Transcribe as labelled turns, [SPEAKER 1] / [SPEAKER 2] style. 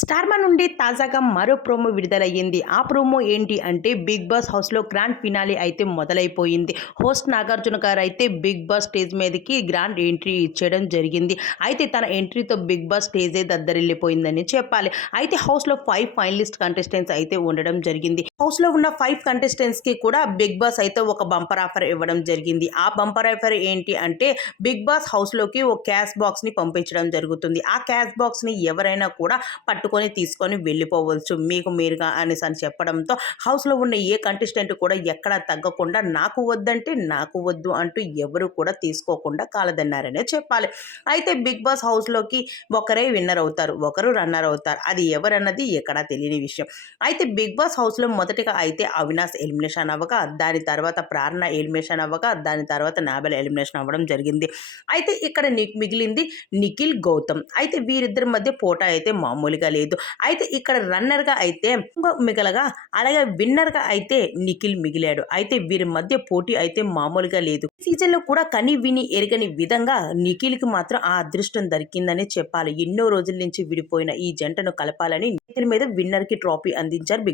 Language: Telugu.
[SPEAKER 1] స్టార్మా నుండి తాజాగా మరో ప్రోమో విడుదలయ్యింది. ఆ ప్రోమో ఏంటి అంటే బిగ్ బాస్ హౌస్లో గ్రాండ్ ఫినాలే అయితే మొదలైపోయింది. హోస్ట్ నాగార్జున గారు అయితే బిగ్ బాస్ స్టేజ్ మీదకి గ్రాండ్ ఎంట్రీ ఇచ్చేయడం జరిగింది. అయితే తన ఎంట్రీతో బిగ్ బాస్ స్టేజే దద్దరిల్లిపోయిందని చెప్పాలి. అయితే హౌస్లో ఫైవ్ ఫైనలిస్ట్ కంటెస్టెంట్స్ అయితే ఉండడం జరిగింది. హౌస్లో ఉన్న ఫైవ్ కంటెస్టెంట్స్కి కూడా బిగ్ బాస్ అయితే ఒక బంపర్ ఆఫర్ ఇవ్వడం జరిగింది. ఆ బంపర్ ఆఫర్ ఏంటి అంటే బిగ్ బాస్ హౌస్లోకి ఒక క్యాష్ బాక్స్ని పంపించడం జరుగుతుంది. ఆ క్యాష్ బాక్స్ని ఎవరైనా కూడా పట్టుకొని తీసుకొని వెళ్ళిపోవచ్చు మీకు మీరుగా అనేసి అని చెప్పడంతో హౌస్లో ఉన్న ఏ కంటెస్టెంట్ కూడా ఎక్కడా తగ్గకుండా నాకు వద్దంటే నాకు వద్దు అంటూ ఎవరు కూడా తీసుకోకుండా కాలదన్నారనే చెప్పాలి. అయితే బిగ్ బాస్ హౌస్లోకి ఒకరే విన్నర్ అవుతారు ఒకరు రన్నర్ అవుతారు. అది ఎవరన్నది ఎక్కడా తెలియని విషయం. అయితే బిగ్ బాస్ హౌస్లో మొదటగా అయితే అవినాష్ ఎలిమినేషన్ అవ్వగా దాని తర్వాత ప్రార్థన ఎలిమినేషన్ అవ్వగా దాని తర్వాత నాబెల్ ఎలిమినేషన్ అవ్వడం జరిగింది. అయితే ఇక్కడ ని- మిగిలింది నిఖిల్ గౌతమ్. అయితే వీరిద్దరి మధ్య పోటా అయితే మామూలుగా లేదు. అయితే ఇక్కడ రన్నర్గా అయితే మిగలగా అలాగే విన్నర్గా అయితే నిఖిల్ మిగిలాడు. అయితే వీరి మధ్య పోటీ అయితే మామూలుగా లేదు. సీజన్ సీజన్లో కూడా కని విని ఎరగని విధంగా నిఖిల్కి మాత్రం ఆ అదృష్టం దొరికిందనే చెప్పాలి. ఎన్నో రోజుల నుంచి విడిపోయిన ఈ జంటను కలపాలని నిఖిల్ మీద విన్నర్కి ట్రోఫీ అందించారు బిగ్